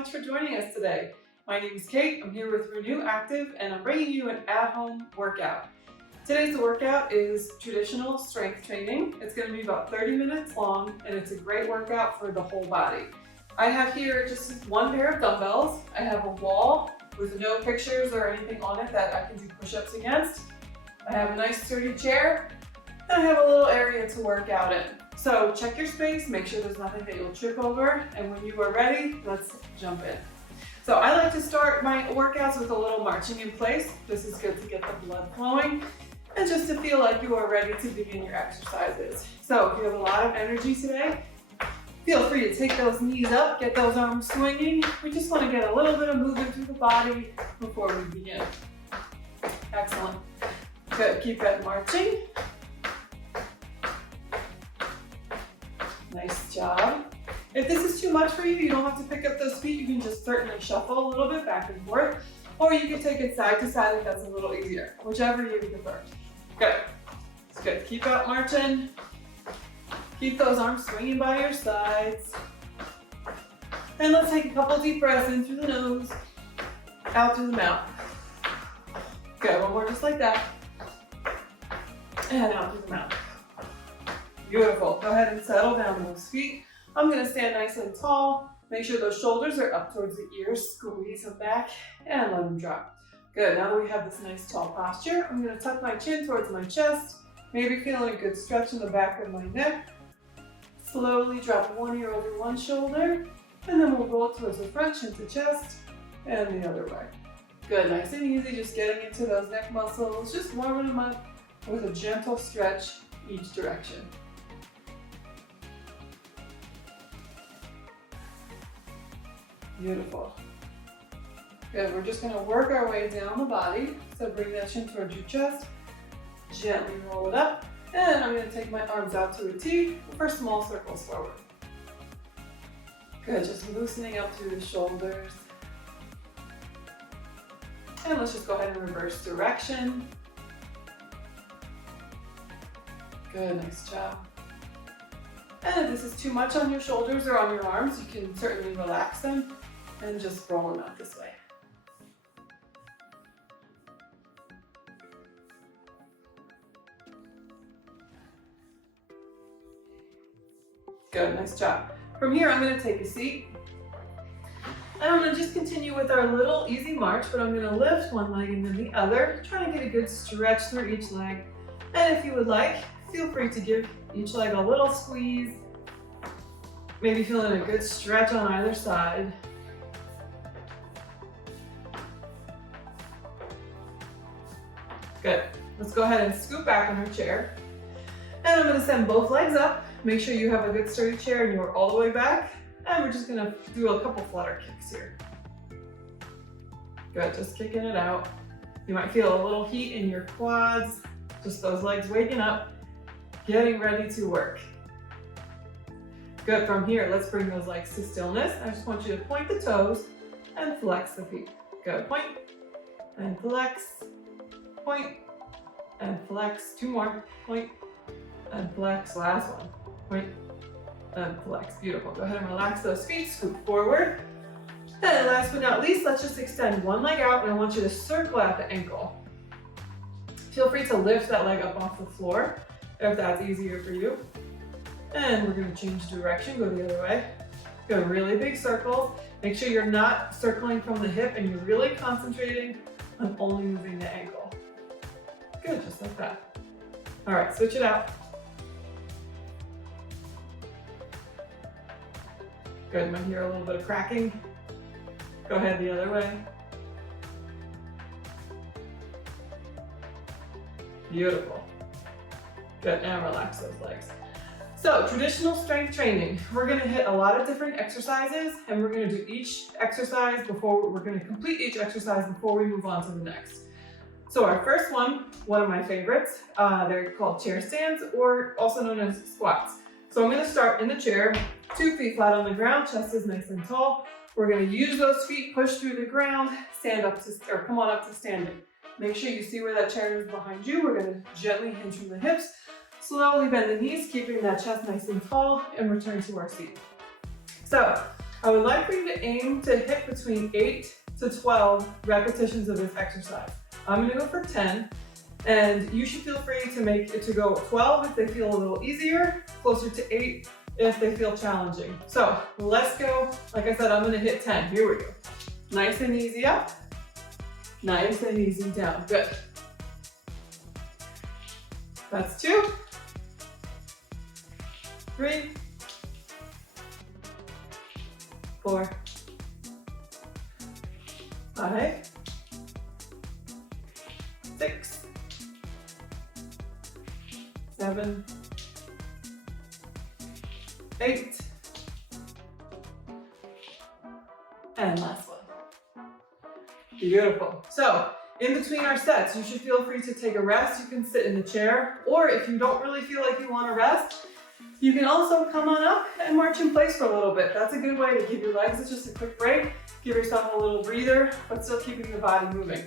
much for joining us today. My name is Kate, I'm here with Renew Active, and I'm bringing you an at-home workout. Today's workout is traditional strength training. It's going to be about 30 minutes long, and it's a great workout for the whole body. I have here just one pair of dumbbells. I have a wall with no pictures or anything on it that I can do push-ups against. I have a nice sturdy chair, and I have a little area to work out in. So check your space, make sure there's nothing that you'll trip over, and when you are ready, let's jump in. So I like to start my workouts with a little marching in place. This is good to get the blood flowing and just to feel like you are ready to begin your exercises. So if you have a lot of energy today, feel free to take those knees up, get those arms swinging. We just want to get a little bit of movement through the body before we begin. Excellent. Good, keep that marching. Nice job. If this is too much for you, you don't have to pick up those feet. You can just certainly shuffle a little bit back and forth, or you can take it side to side if that's a little easier, whichever you prefer. Good. It's good. Keep out marching. Keep those arms swinging by your sides. And let's take a couple deep breaths in through the nose, out through the mouth. Good. One more just like that. And out through the mouth. Beautiful. Go ahead and settle down those feet. I'm going to stand nice and tall. Make sure those shoulders are up towards the ears. Squeeze them back and let them drop. Good. Now that we have this nice tall posture, I'm going to tuck my chin towards my chest. Maybe feeling a good stretch in the back of my neck. Slowly drop one ear over one shoulder, and then we'll roll towards the front, chin to chest, and the other way. Good. Nice and easy. Just getting into those neck muscles. Just warming them up with a gentle stretch each direction. Beautiful. Good, we're just going to work our way down the body. So bring that chin towards your chest, gently roll it up, and I'm going to take my arms out to a T for small circles forward. Good, just loosening up through the shoulders. And let's just go ahead and reverse direction. Good, nice job. And if this is too much on your shoulders or on your arms, you can certainly relax them and just roll them out this way. Good, nice job. From here, I'm going to take a seat. And I'm going to just continue with our little easy march, but I'm going to lift one leg and then the other, trying to get a good stretch through each leg. And if you would like, feel free to give each leg a little squeeze. Maybe feeling a good stretch on either side. Good. Let's go ahead and scoot back on our chair. And I'm going to send both legs up. Make sure you have a good sturdy chair and you're all the way back. And we're just going to do a couple flutter kicks here. Good. Just kicking it out. You might feel a little heat in your quads. Just those legs waking up, getting ready to work. Good. From here, let's bring those legs to stillness. I just want you to point the toes and flex the feet. Good. Point and flex. Point and flex. Two more. Point and flex. Last one. Point and flex. Beautiful. Go ahead and relax those feet. Scoot forward. And last but not least, let's just extend one leg out, and I want you to circle at the ankle. Feel free to lift that leg up off the floor if that's easier for you. And we're going to change direction, go the other way. Go really big circles. Make sure you're not circling from the hip and you're really concentrating on only moving the ankle. Good, just like that. All right, switch it out. Good, you might hear a little bit of cracking. Go ahead the other way. Beautiful. Good, now relax those legs. So, traditional strength training. We're going to hit a lot of different exercises, and we're going to do each exercise we're going to complete each exercise before we move on to the next. So our first one of my favorites, they're called chair stands, or also known as squats. So I'm going to start in the chair, 2 feet flat on the ground, chest is nice and tall. We're going to use those feet, push through the ground, stand up to, or come on up to standing. Make sure you see where that chair is behind you. We're going to gently hinge from the hips. Slowly bend the knees, keeping that chest nice and tall, and return to our seat. So I would like for you to aim to hit between 8 to 12 repetitions of this exercise. I'm gonna go for 10, and you should feel free to make it to go 12 if they feel a little easier, closer to 8 if they feel challenging. So let's go. Like I said, I'm gonna hit 10. Here we go. Nice and easy up, nice and easy down. Good. That's 2, 3, 4, 5, 6, 7, 8, and last one. Beautiful. So in between our sets, you should feel free to take a rest. You can sit in the chair, or if you don't really feel like you want to rest, you can also come on up and march in place for a little bit. That's a good way to give your legs just a quick break, give yourself a little breather, but still keeping the body moving.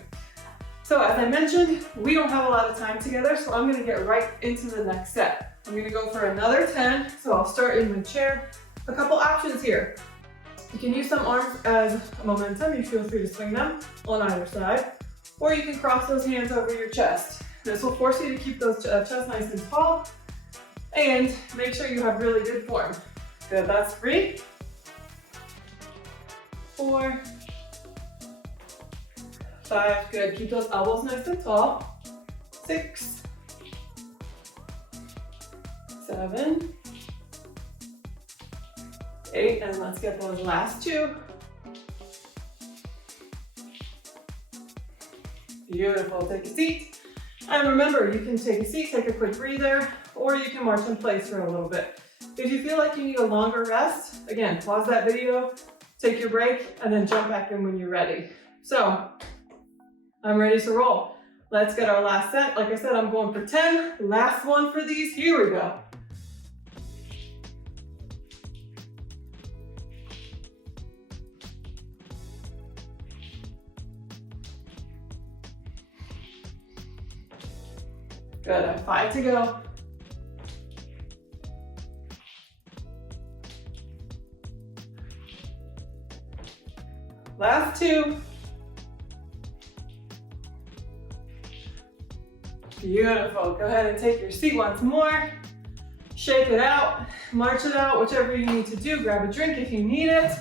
So as I mentioned, we don't have a lot of time together, so I'm gonna get right into the next set. I'm gonna go for another 10, so I'll start in my chair. A couple options here. You can use some arms as momentum. You feel free to swing them on either side, or you can cross those hands over your chest. This will force you to keep those chest nice and tall, and make sure you have really good form. Good, that's 3, 4, 5, good. Keep those elbows nice and tall. 6, 7, 8, and let's get those last 2. Beautiful, take a seat. And remember, you can take a seat, take a quick breather, or you can march in place for a little bit. If you feel like you need a longer rest, again, pause that video, take your break, and then jump back in when you're ready. So, I'm ready to roll. Let's get our last set. Like I said, I'm going for 10. Last one for these, here we go. Good, I have 5 to go. Last 2. Beautiful, go ahead and take your seat once more. Shake it out, march it out, whichever you need to do. Grab a drink if you need it.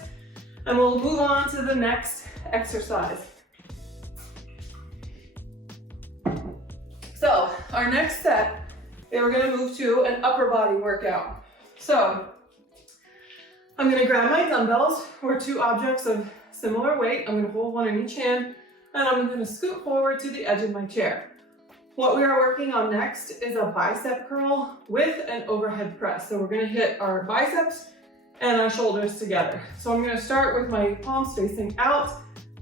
And we'll move on to the next exercise. So our next set, we're gonna move to an upper body workout. So I'm gonna grab my dumbbells or 2 objects of similar weight. I'm gonna hold one in each hand, and I'm gonna scoot forward to the edge of my chair. What we are working on next is a bicep curl with an overhead press. So we're gonna hit our biceps and our shoulders together. So I'm gonna start with my palms facing out.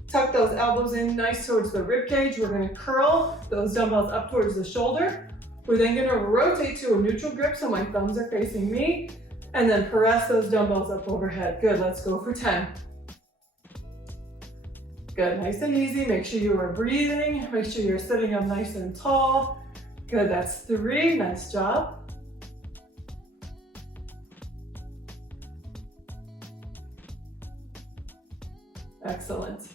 Tuck those elbows in nice towards the rib cage. We're gonna curl those dumbbells up towards the shoulder. We're then gonna rotate to a neutral grip so my thumbs are facing me, and then press those dumbbells up overhead. Good, let's go for 10. Good, nice and easy. Make sure you are breathing. Make sure you're sitting up nice and tall. Good, that's 3, nice job. Excellent.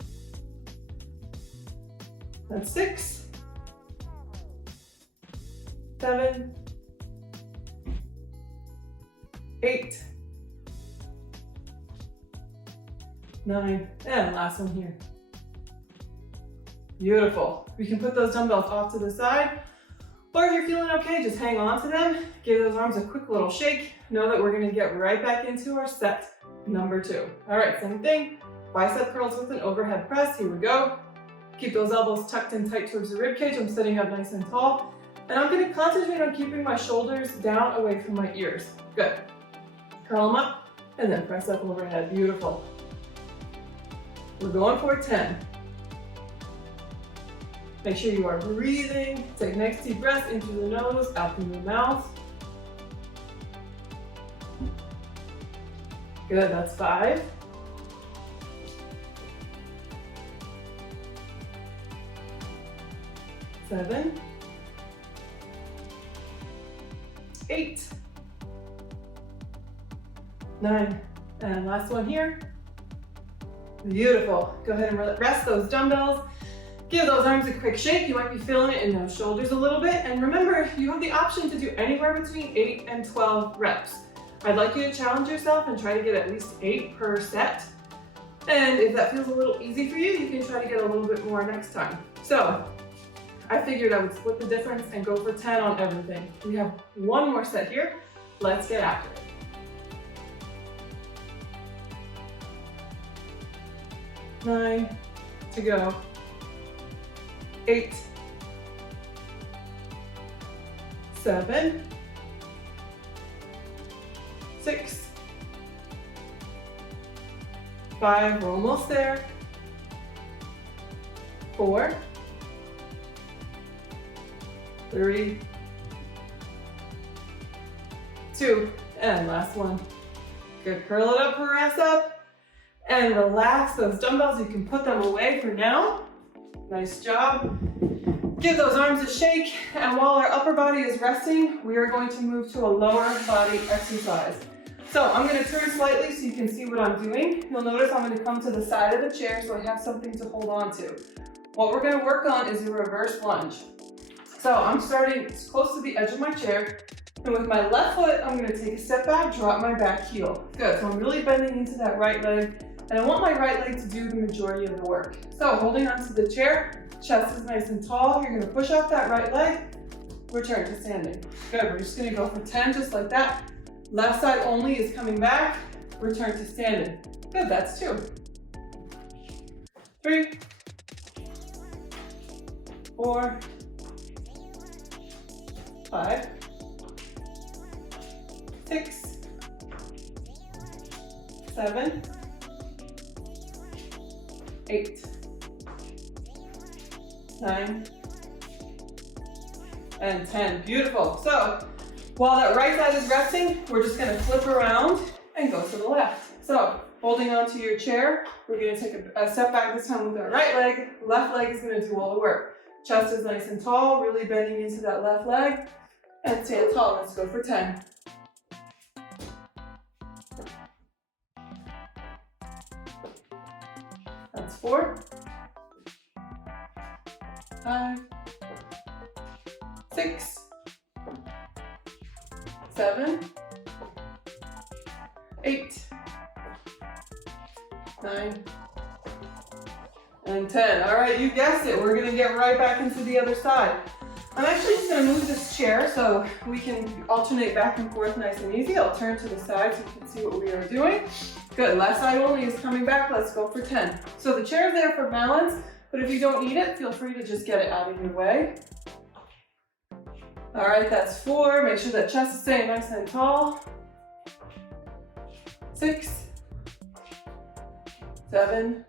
That's 6, 7, 8, 9, and last one here. Beautiful. We can put those dumbbells off to the side, or if you're feeling okay, just hang on to them. Give those arms a quick little shake. Know that we're gonna get right back into our set number 2. All right, same thing. Bicep curls with an overhead press. Here we go. Keep those elbows tucked in tight towards the rib cage. I'm sitting up nice and tall. And I'm gonna concentrate on keeping my shoulders down away from my ears. Good. Curl them up and then press up overhead. Beautiful. We're going for 10. Make sure you are breathing. Take nice deep breaths into the nose, out through the mouth. Good, that's 5. 7, 8, 9, and last one here, Beautiful. Go ahead and rest those dumbbells. Give those arms a quick shake. You might be feeling it in those shoulders a little bit. And remember, you have the option to do anywhere between 8 and 12 reps. I'd like you to challenge yourself and try to get at least 8 per set. And if that feels a little easy for you, you can try to get a little bit more next time. So I figured I would split the difference and go for 10 on everything. We have one more set here. Let's get after it. 9 to go. 8, 7, 6, 5, we're almost there. 4, 3, 2, and last one. Good, curl it up, press up, and relax those dumbbells. You can put them away for now. Nice job. Give those arms a shake, and while our upper body is resting, we are going to move to a lower body exercise. So I'm going to turn slightly so you can see what I'm doing. You'll notice I'm going to come to the side of the chair so I have something to hold on to. What we're going to work on is a reverse lunge. So I'm starting close to the edge of my chair, and with my left foot, I'm going to take a step back, drop my back heel. Good, so I'm really bending into that right leg. And I want my right leg to do the majority of the work. So holding onto the chair, chest is nice and tall. You're gonna push off that right leg, return to standing. Good, we're just gonna go for 10 just like that. Left side only is coming back, return to standing. Good, that's 2. 3, 4, 5, 6, 7, 8, 9, and 10. Beautiful. So while that right side is resting, we're just going to flip around and go to the left. So holding onto your chair, we're going to take a step back this time with our right leg. Left leg is going to do all the work. Chest is nice and tall, really bending into that left leg. And stand tall. Let's go for 10. That's 4, 5, 6, 7, 8, 9, and 10. All right, you guessed it. We're going to get right back into the other side. I'm actually just going to move this chair so we can alternate back and forth nice and easy. I'll turn to the side so you can see what we are doing. Good, left side only is coming back. Let's go for 10. So the chair is there for balance, but if you don't need it, feel free to just get it out of your way. All right, that's 4. Make sure that chest is staying nice and tall. 6, 7,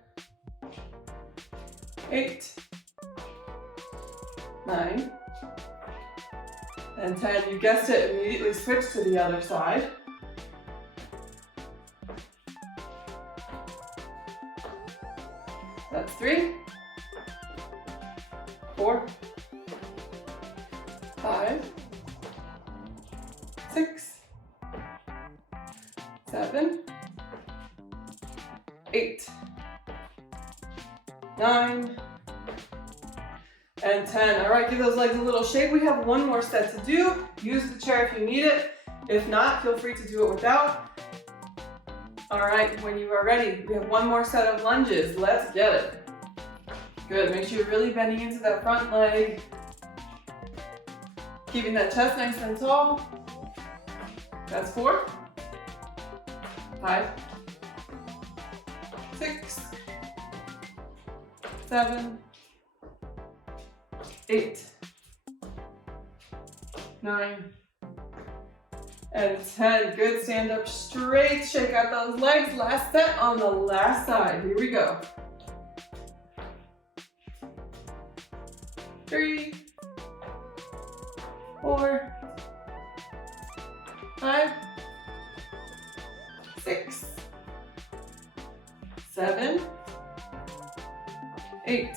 8, 9, and 10. You guessed it, immediately switch to the other side. That's 3, 4, 5, 6, 7, 8, 9, and 10. All right, give those legs a little shake. We have one more set to do. Use the chair if you need it. If not, feel free to do it without. All right, when you are ready, we have one more set of lunges. Let's get it. Good, make sure you're really bending into that front leg. Keeping that chest nice and tall. That's 4, 5, 6, 7, 8, 9, and 10. Good, stand up straight, shake out those legs. Last set on the last side. Here we go. 3, 4, 5, 6, 7, 8,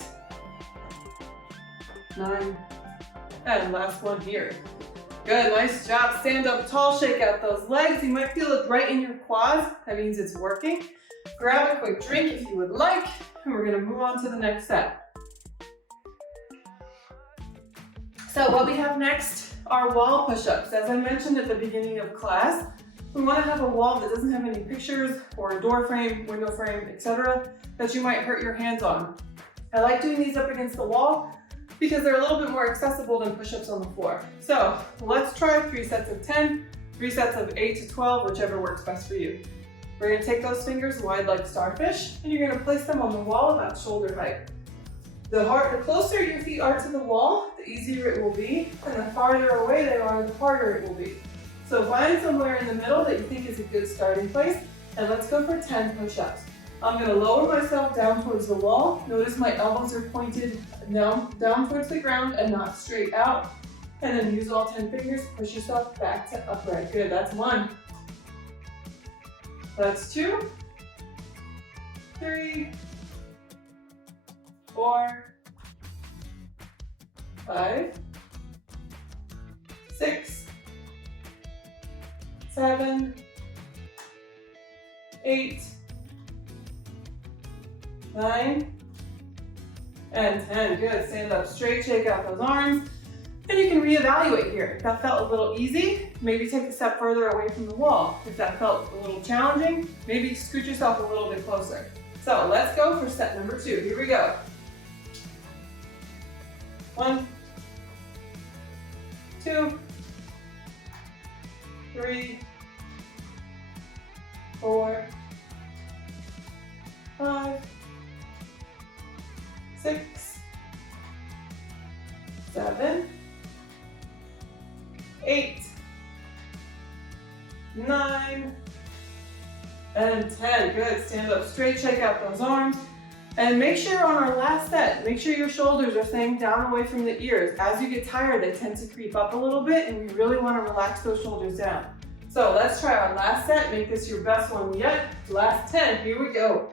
9, and last one here. Good, nice job. Stand up tall, shake out those legs. You might feel it right in your quads. That means it's working. grab a quick drink if you would like, and we're gonna move on to the next set. So what we have next are wall push-ups. As I mentioned at the beginning of class, we wanna have a wall that doesn't have any pictures or a door frame, window frame, etc. that you might hurt your hands on. I like doing these up against the wall because they're a little bit more accessible than push-ups on the floor. So let's try 3 sets of 10, 3 sets of 8 to 12, whichever works best for you. We're gonna take those fingers wide like starfish, and you're gonna place them on the wall about shoulder height. The closer your feet are to the wall, the easier it will be, and the farther away they are, the harder it will be. So find somewhere in the middle that you think is a good starting place, and let's go for 10 push-ups. I'm gonna lower myself down towards the wall. Notice my elbows are pointed down towards the ground and not straight out. And then use all 10 fingers, push yourself back to upright. Good, that's 1. That's 2, 3, 4, 5, 6, 7, 8, 9, and 10. Good. Stand up straight, shake out those arms. And you can reevaluate here. If that felt a little easy, maybe take a step further away from the wall. If that felt a little challenging, maybe scoot yourself a little bit closer. So let's go for set number 2. Here we go. 1, 2, 3, 4, 5, 6, 7, 8, 9, and 10. Good. Stand up straight, shake out those arms. And make sure on our last set, make sure your shoulders are staying down away from the ears. As you get tired, they tend to creep up a little bit, and we really want to relax those shoulders down. So let's try our last set. Make this your best one yet. Last 10. Here we go.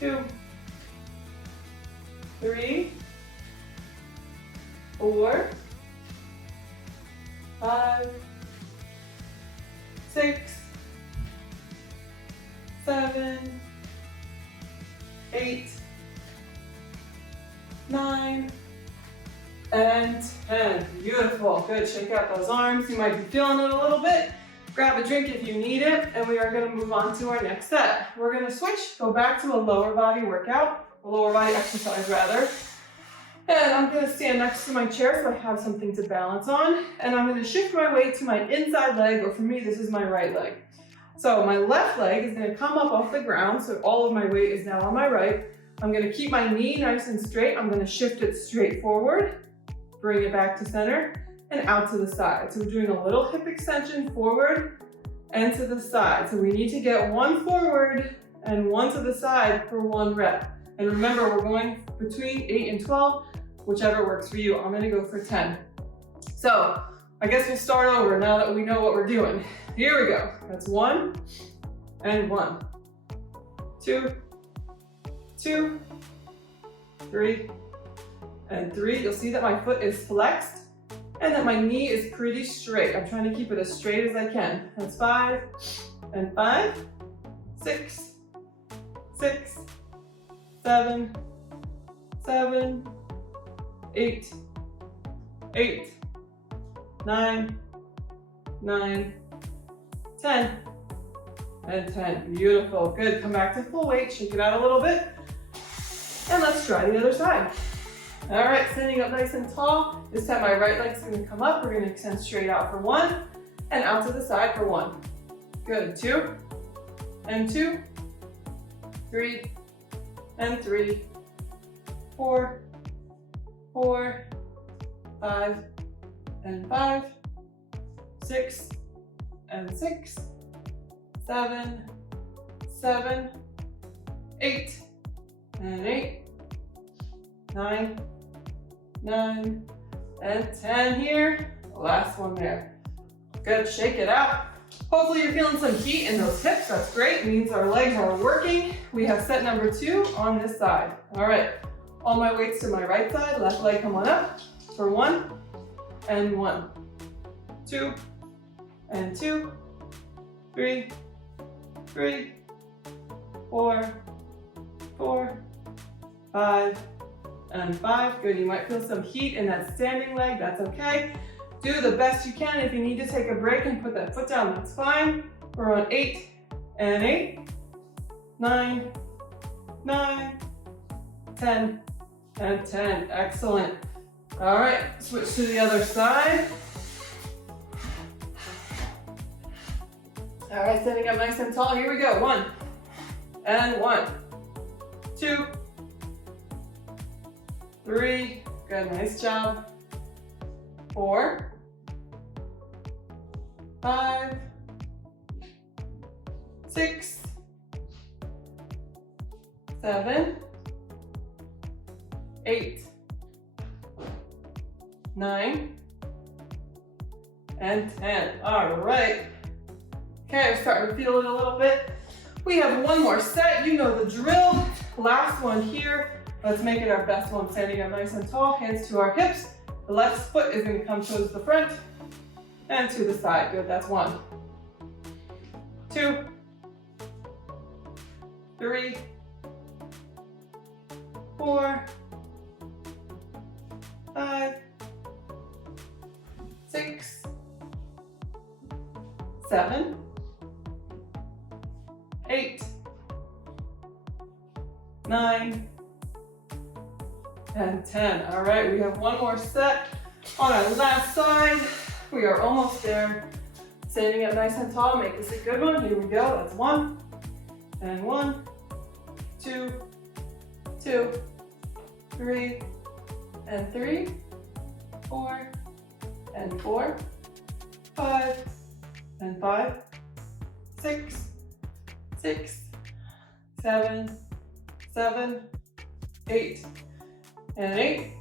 2, 3, 4, 5, 6, 7, 8, 9, and 10. Beautiful. Good. Shake out those arms. You might be feeling it a little bit. Grab a drink if you need it, and we are going to move on to our next set. We're going to switch, go back to a lower body workout, a lower body exercise rather. And I'm going to stand next to my chair so I have something to balance on. And I'm going to shift my weight to my inside leg, or for me, this is my right leg. So my left leg is going to come up off the ground, so all of my weight is now on my right. I'm going to keep my knee nice and straight. I'm going to shift it straight forward, bring it back to center, and out to the side. So we're doing a little hip extension forward and to the side. So we need to get 1 forward and 1 to the side for 1 rep. And remember, we're going between 8 and 12, whichever works for you. I'm gonna go for 10. So I guess we'll start over now that we know what we're doing. Here we go. That's 1 and 1, 2, 2, 3, and 3. You'll see that my foot is flexed and that my knee is pretty straight. I'm trying to keep it as straight as I can. That's 5 and 5, 6, 6, 7, 7, 8, 8, 9, 9, 10, and 10. Beautiful. Good. Come back to full weight. Shake it out a little bit. And let's try the other side. All right, standing up nice and tall. This time my right leg's gonna come up. We're gonna extend straight out for 1 and out to the side for 1. Good. 2 and 2, 3 and 3, 4, 4, 5 and 5, 6 and 6, 7, 7, 8 and 8, 9, 9, and 10 here. Last one there. Good, shake it out. Hopefully you're feeling some heat in those hips. That's great, means our legs are working. We have set number 2 on this side. All right, all my weight's to my right side. Left leg, come on up for 1 and 1, 2 and 2, 3, 3, 4, 4, 5, and 5. Good, you might feel some heat in that standing leg, that's okay. Do the best you can. If you need to take a break and put that foot down, that's fine. We're on 8, and 8, 9, 9, 10, and 10. Excellent. All right, switch to the other side. All right, standing up nice and tall. Here we go. 1, and 1, 2, 3. Good, nice job. 4, 5, 6, 7, 8, 9, and 10. All right. Okay, I'm starting to feel it a little bit. We have one more set. You know the drill. Last one here. Let's make it our best one. Standing up nice and tall, hands to our hips. The left foot is going to come towards the front and to the side. Good, that's 1, 2, 3, 4, 5, 6, 7, 8, 9, and 10. All right, we have one more set on our last side. We are almost there. Standing up nice and tall, make this a good one. Here we go, that's 1, and 1, 2, 2, 3, and 3, 4, and 4, 5, and 5, 6, 6, 7, 7, 8, and 8,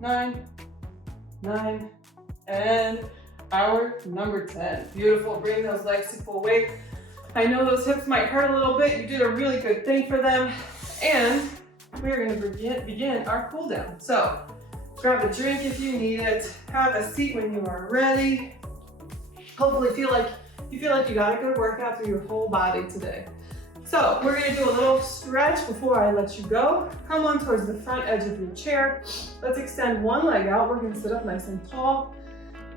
9, 9, and our number 10. Beautiful, bring those legs to full weight. I know those hips might hurt a little bit. You did a really good thing for them. And we're gonna begin our cool down. So grab a drink if you need it. Have a seat when you are ready. Hopefully you feel like you got a good workout through your whole body today. So we're gonna do a little stretch before I let you go. Come on towards the front edge of your chair. Let's extend one leg out. We're gonna sit up nice and tall.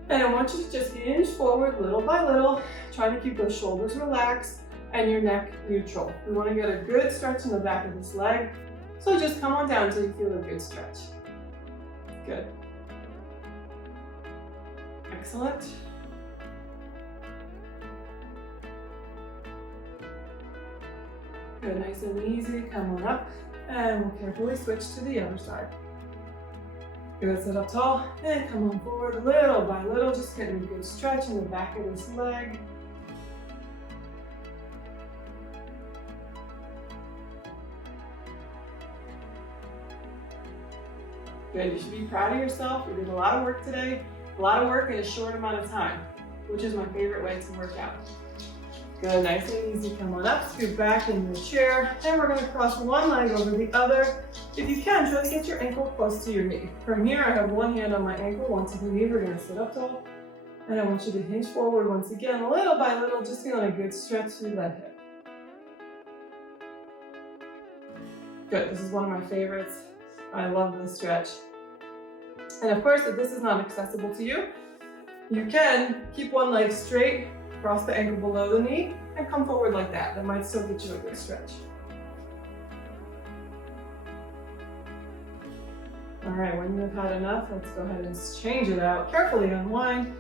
And I want you to just hinge forward little by little, trying to keep those shoulders relaxed and your neck neutral. We wanna get a good stretch in the back of this leg. So just come on down until you feel a good stretch. Good. Excellent. Good, nice and easy, come on up, and we'll carefully switch to the other side. Good, sit up tall, and come on forward little by little, just getting a good stretch in the back of this leg. Good, you should be proud of yourself. You did a lot of work today, a lot of work in a short amount of time, which is my favorite way to work out. Good, nice and easy, come on up, scoot back in your chair, and we're gonna cross one leg over the other. If you can, try to get your ankle close to your knee. From here, I have one hand on my ankle, one to the knee. We're gonna sit up tall, and I want you to hinge forward once again, little by little, just feeling a good stretch through that hip. Good, this is one of my favorites. I love this stretch. And of course, if this is not accessible to you, you can keep one leg straight, cross the ankle below the knee, and come forward like that. That might still get you a good stretch. All right, when you've had enough, let's go ahead and change it out. Carefully unwind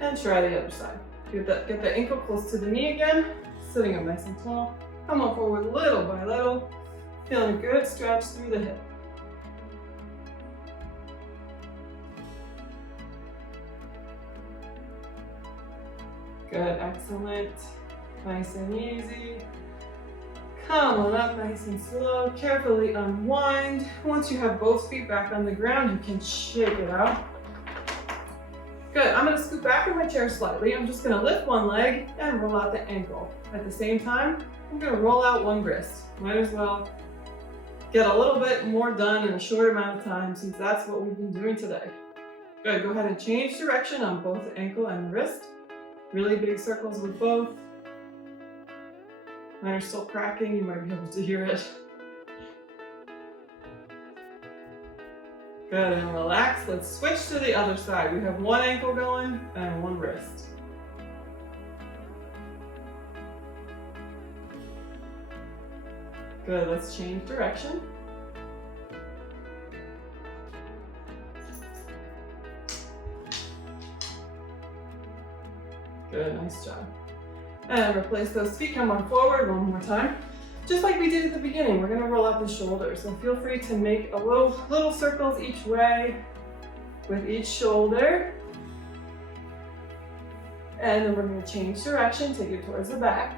and try the other side. Get the ankle close to the knee again, sitting up nice and tall. Come on forward little by little, feeling a good stretch through the hip. Good, excellent. Nice and easy. Come on up nice and slow. Carefully unwind. Once you have both feet back on the ground, you can shake it out. Good, I'm gonna scoot back in my chair slightly. I'm just gonna lift one leg and roll out the ankle. At the same time, I'm gonna roll out one wrist. Might as well get a little bit more done in a short amount of time since that's what we've been doing today. Good, go ahead and change direction on both the ankle and the wrist. Really big circles with both. Mine are still cracking, you might be able to hear it. Good, and relax. Let's switch to the other side. We have one ankle going and one wrist. Good, let's change direction. Good, nice job. And replace those feet, come on forward one more time. Just like we did at the beginning, we're gonna roll up the shoulders. So feel free to make a little circles each way with each shoulder. And then we're gonna change direction, take it towards the back.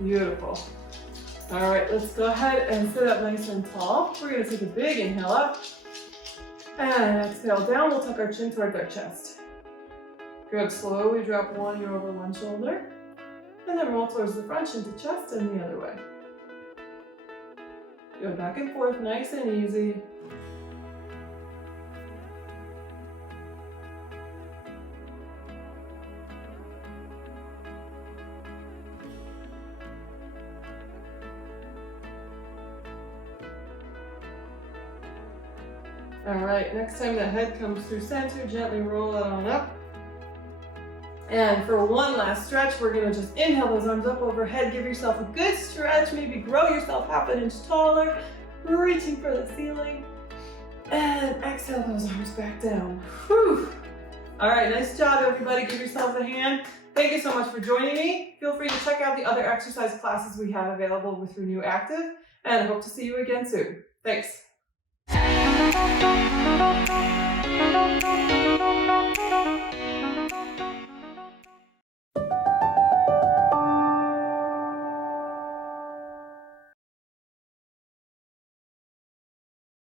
Beautiful. All right, let's go ahead and sit up nice and tall. We're gonna take a big inhale up and exhale down. We'll tuck our chin towards our chest. Good, slowly drop one ear over one shoulder and then roll towards the front, chin to chest and the other way. Go back and forth, nice and easy. All right, next time the head comes through center, gently roll it on up. And for one last stretch, we're gonna just inhale those arms up overhead, give yourself a good stretch, maybe grow yourself half an inch taller, reaching for the ceiling. And exhale those arms back down. Whew. All right, nice job everybody, give yourself a hand. Thank you so much for joining me. Feel free to check out the other exercise classes we have available with Renew Active, and I hope to see you again soon. Thanks.